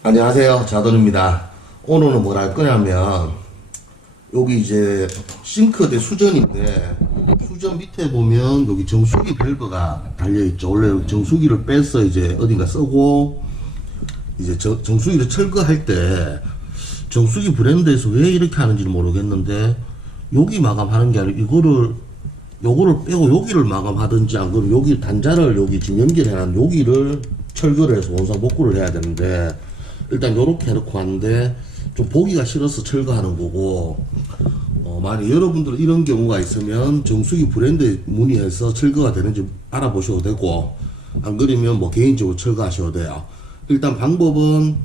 안녕하세요, 자돈입니다. 오늘은 뭘 할 거냐면 여기 이제 싱크대 수전인데 수전 밑에 보면 여기 정수기 밸브가 달려 있죠. 원래 여기 정수기를 빼서 이제 어딘가 쓰고 이제 정수기를 철거할 때 정수기 브랜드에서 왜 이렇게 하는지는 모르겠는데 여기 마감하는 게 아니라 요거를 빼고 여기를 마감하든지 안 그러면 여기 단자를 여기 지금 연결해놓은 여기를 철거를 해서 원상 복구를 해야 되는데 일단 요렇게 해놓고 하는데 좀 보기가 싫어서 철거하는 거고, 만약 여러분들 이런 경우가 있으면 정수기 브랜드에 문의해서 철거가 되는지 알아보셔도 되고, 안 그러면 뭐 개인적으로 철거하셔도 돼요. 일단 방법은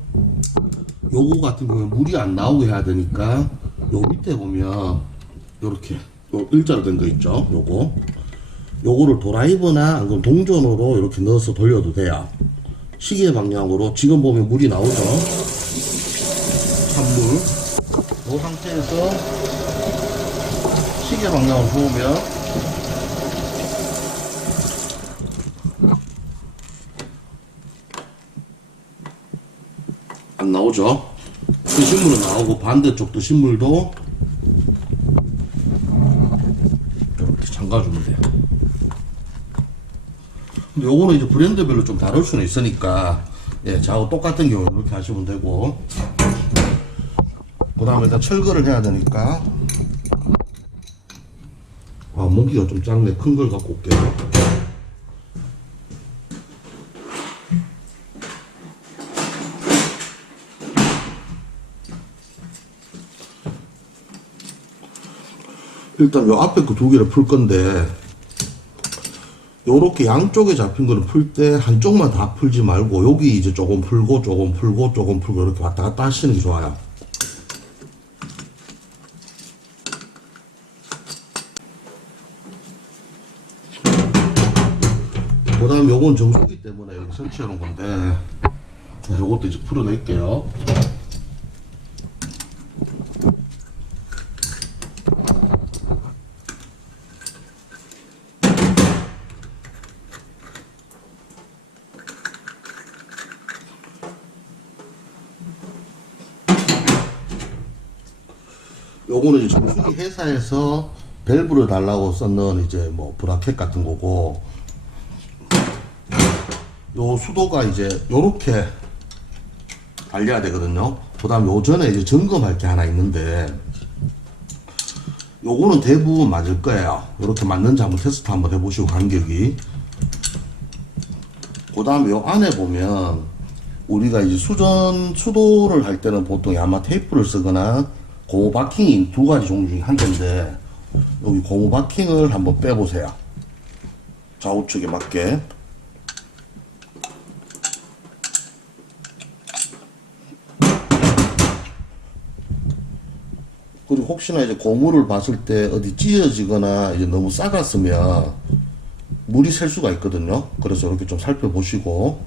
요거 같은 경우에 물이 안 나오게 해야 되니까 요 밑에 보면 요렇게 요 일자로 된 거 있죠. 요거를 드라이버나 아니면 동전으로 이렇게 넣어서 돌려도 돼요. 시계 방향으로 지금 보면 물이 나오죠. 찬물. 이 상태에서 시계 방향으로 부으면 안 나오죠. 신물은 나오고 반대쪽도 신물도 이렇게 잠가주면 돼요. 근데 요거는 이제 브랜드별로 좀 다를 수는 있으니까, 예, 저하고 똑같은 경우 이렇게 하시면 되고, 그 다음에 일단 철거를 해야 되니까, 몽기가 좀 작네. 큰 걸 갖고 올게요. 일단 요 앞에 그 두 개를 풀 건데, 요렇게 양쪽에 잡힌 거를 풀 때 한쪽만 다 풀지 말고 여기 이제 조금 풀고 조금 풀고 조금 풀고 이렇게 왔다 갔다 하시는 게 좋아요. 그 다음 요건 정수기 때문에 여기 설치해 놓은 건데 요것도 이제 풀어낼게요. 요거는 이제 정수기 회사에서 밸브를 달라고 썼는 이제 뭐 브라켓 같은 거고, 요 수도가 이제 요렇게 달려야 되거든요. 그 다음 요 전에 이제 점검할 게 하나 있는데 요거는 대부분 맞을 거예요. 요렇게 맞는지 한번 테스트 한번 해보시고 간격이. 그 다음에 요 안에 보면 우리가 이제 수도를 할 때는 보통 야마 테이프를 쓰거나 고무 바킹이 두 가지 종류 중에 한 개인데, 여기 고무 바킹을 한번 빼보세요. 좌우측에 맞게. 그리고 혹시나 이제 고무를 봤을 때 어디 찢어지거나 이제 너무 작았으면 물이 셀 수가 있거든요. 그래서 이렇게 좀 살펴보시고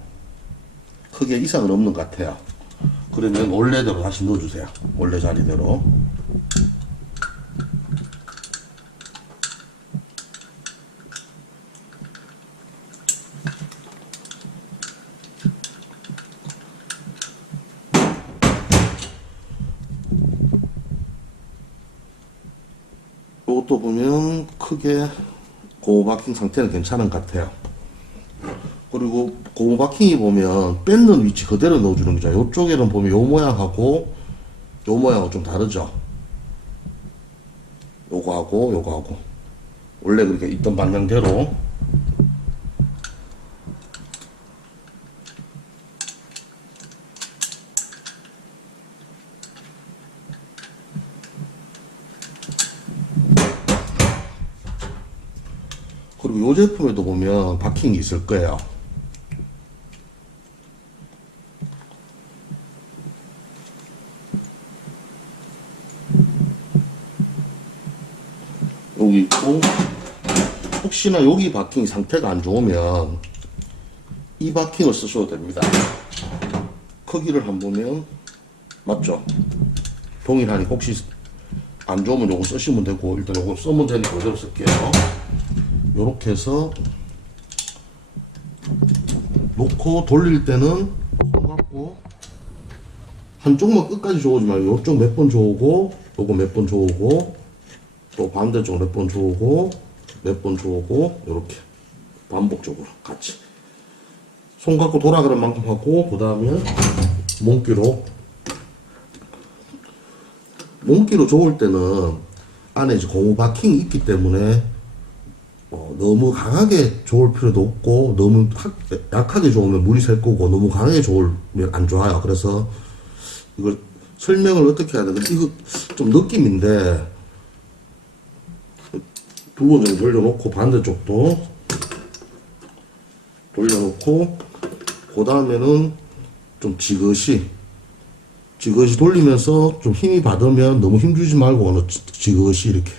크게 이상은 없는 것 같아요. 그러면 원래대로 다시 넣어주세요. 원래 자리대로. 이것도 보면 크게 고무 바킹 상태는 괜찮은 것 같아요. 그리고 고무 바킹이 보면 뺏는 위치 그대로 넣어주는 거죠. 이쪽에는 보면 요 모양하고 요 모양은 좀 다르죠. 요거하고 원래 그렇게 있던 방향대로. 그리고 요 제품에도 보면 바킹이 있을 거예요. 여기 있고, 혹시나 여기 바킹 상태가 안 좋으면 이 바킹을 쓰셔도 됩니다. 크기를 한번 보면 맞죠? 동일하니 혹시 안 좋으면 요거 쓰시면 되고, 일단 요거 쓰면 되니까 그대로 쓸게요. 요렇게 해서 놓고 돌릴 때는 손 갖고 한쪽만 끝까지 저으지 말고 요쪽 몇 번 저으고 요거 몇 번 저으고 또 반대쪽 몇 번 저으고 몇 번 저으고 요렇게 반복적으로 같이 손 갖고 돌아가는 만큼 하고 그 다음에 몽기로 저을 때는 안에 이제 고무 바킹이 있기 때문에 너무 강하게 저을 필요도 없고 너무 약하게 저으면 물이 셀 거고 너무 강하게 저으면 안 좋아요. 그래서 이걸 설명을 어떻게 해야 되나 이거 좀 느낌인데 두 번 정도 돌려놓고 반대쪽도 돌려놓고 그 다음에는 좀 지그시 돌리면서 좀 힘이 받으면 너무 힘주지 말고 지그시 이렇게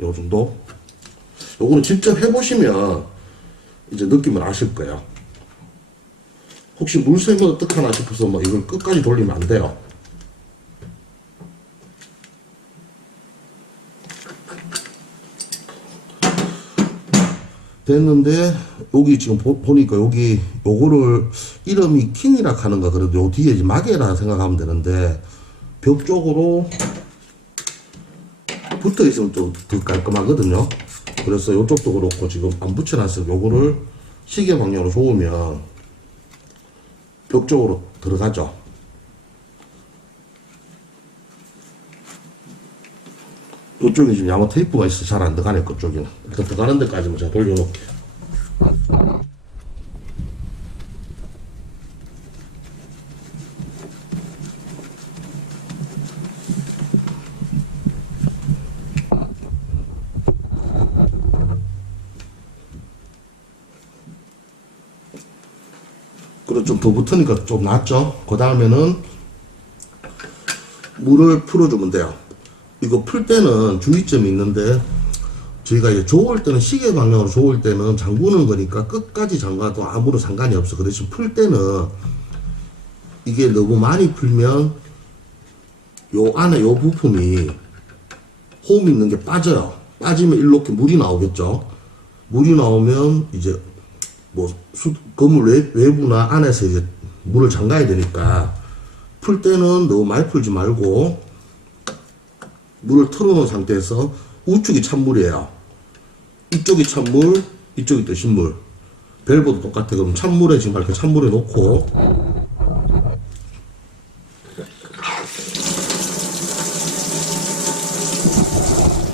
요 정도. 요거는 직접 해보시면 이제 느낌을 아실 거예요. 혹시 물 새면 어떡하나 싶어서 뭐 이걸 끝까지 돌리면 안 돼요. 됐는데 여기 지금 보니까 여기 요거를 이름이 킹이라 하는가 그래도 요 뒤에 이제 마개라 생각하면 되는데 벽 쪽으로 붙어 있으면 좀 더 깔끔하거든요. 그래서 요쪽도 그렇고 지금 안 붙여놨어요. 요거를 시계 방향으로 좋으면 벽 쪽으로 들어가죠. 이쪽에 지금 야마 테이프가 있어 잘 안 들어가네. 그쪽에는 일단 들어가는 데까지만 제가 돌려놓게. 그리고 좀 더 붙으니까 좀 낫죠. 그 다음에는 물을 풀어주면 돼요. 이거 풀 때는 주의점이 있는데 저희가 이제 저을 때는 시계 방향으로 저을 때는 잠그는 거니까 끝까지 잠가도 아무런 상관이 없어. 그 대신 풀 때는 이게 너무 많이 풀면 요 안에 요 부품이 홈 있는 게 빠져요. 빠지면 이렇게 물이 나오겠죠. 물이 나오면 이제 뭐 건물 외부나 안에서 이제 물을 잠가야 되니까 풀 때는 너무 많이 풀지 말고 물을 틀어놓은 상태에서 우측이 찬물이에요. 이쪽이 찬물, 이쪽이 또 신물. 밸브도 똑같아. 그럼 찬물에 지금 이렇게 찬물에 놓고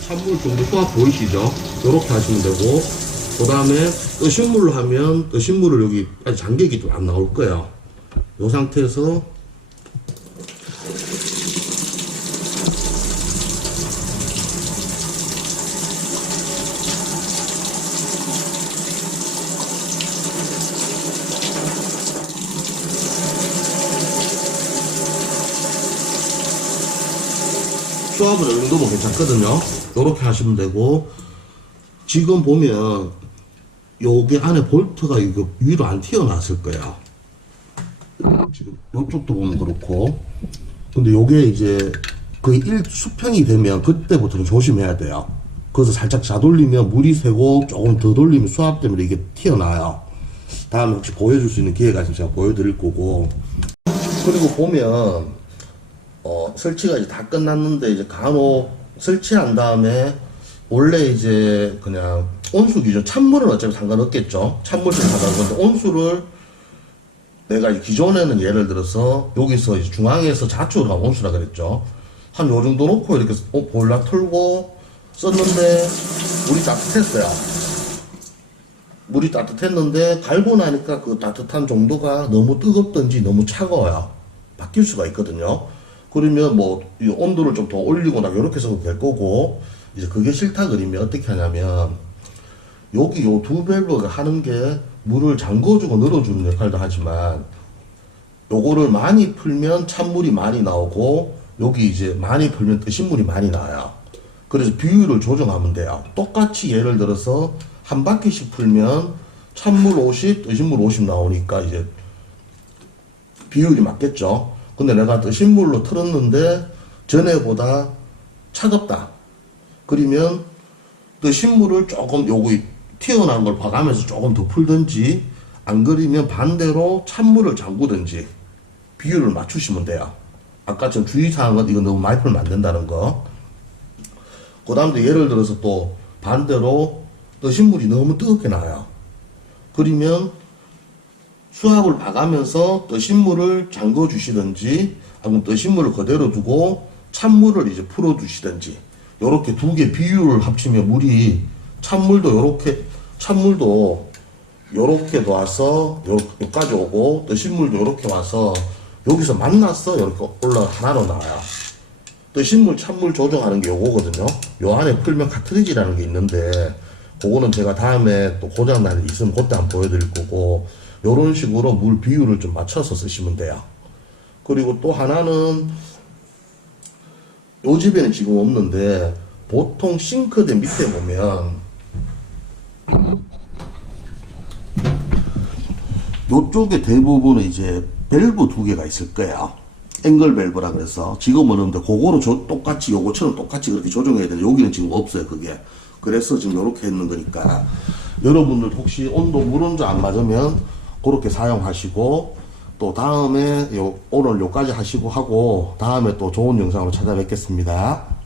찬물 정도 수압 보이시죠? 이렇게 하시면 되고 그 다음에 뜨신물로 하면 뜨신물을 여기 아직 잠기기 좀 안 나올 거예요. 이 상태에서 수압을 이 정도면 괜찮거든요. 이렇게 하시면 되고 지금 보면 여기 안에 볼트가 이거 위로 안 튀어나왔을 거예요. 지금 이쪽도 보면 그렇고 근데 요게 이제 거의 수평이 되면 그때부터는 조심해야 돼요. 그래서 살짝 자돌리면 물이 새고 조금 더 돌리면 수압 때문에 이게 튀어나와요. 다음에 혹시 보여줄 수 있는 기회가 있으면 제가 보여드릴 거고 그리고 보면 설치가 이제 다 끝났는데 이제 간혹 설치한 다음에 원래 이제 그냥 온수 기준 찬물은 어차피 상관없겠죠. 찬물은 상관없는데 온수를 내가 기존에는 예를 들어서 여기서 이제 중앙에서 좌측으로 가면 온수라 그랬죠. 한 요 정도 놓고 이렇게 보일러 틀고 썼는데 물이 따뜻했어요. 물이 따뜻했는데 갈고 나니까 그 따뜻한 정도가 너무 뜨겁든지 너무 차가워요. 바뀔 수가 있거든요. 그러면 뭐 이 온도를 좀 더 올리거나 이렇게 해서 될 거고 이제 그게 싫다 그러면 어떻게 하냐면 여기 요 두 밸브가 하는 게 물을 잠궈주고 늘어주는 역할도 하지만 요거를 많이 풀면 찬물이 많이 나오고 여기 이제 많이 풀면 뜨신물이 많이 나와요. 그래서 비율을 조정하면 돼요. 똑같이 예를 들어서 한 바퀴씩 풀면 찬물 50, 뜨신물 50 나오니까 이제 비율이 맞겠죠. 근데 내가 뜨신물로 틀었는데 전에보다 차갑다. 그러면 뜨신물을 조금 요거 튀어나온 걸 봐가면서 조금 더 풀든지 안 그러면 반대로 찬물을 잠그든지 비율을 맞추시면 돼요. 아까처럼 주의사항은 이거 너무 많이 풀면 안 된다는 거. 그 다음에 예를 들어서 또 반대로 떠신물이 너무 뜨겁게 나와요. 그러면 수압을 봐가면서 떠신물을 잠궈 주시든지 아니면 떠신물을 그대로 두고 찬물을 이제 풀어 주시든지 요렇게 두 개 비율을 합치면 물이 찬물도 요렇게 와서 여기까지 오고 떠신물도 요렇게 와서 여기서 만나서 요렇게 하나로 나와요. 떠신물 찬물 조정하는 게 요거거든요. 요 안에 풀면 카트리지라는 게 있는데 그거는 제가 다음에 또 고장날 일 있으면 그때 한번 보여드릴 거고, 요런 식으로 물 비율을 좀 맞춰서 쓰시면 돼요. 그리고 또 하나는 요 집에는 지금 없는데 보통 싱크대 밑에 보면 요쪽에 대부분은 이제 밸브 두 개가 있을 거예요. 앵글 밸브라 그래서 지금은 없는데 그거로 똑같이 요거처럼 똑같이 그렇게 조정해야 되는데 여기는 지금 없어요 그게. 그래서 지금 요렇게 했는 거니까 여러분들 혹시 물 온도 안 맞으면 그렇게 사용하시고, 또 다음에 오늘 요까지 하시고 하고 다음에 또 좋은 영상으로 찾아뵙겠습니다.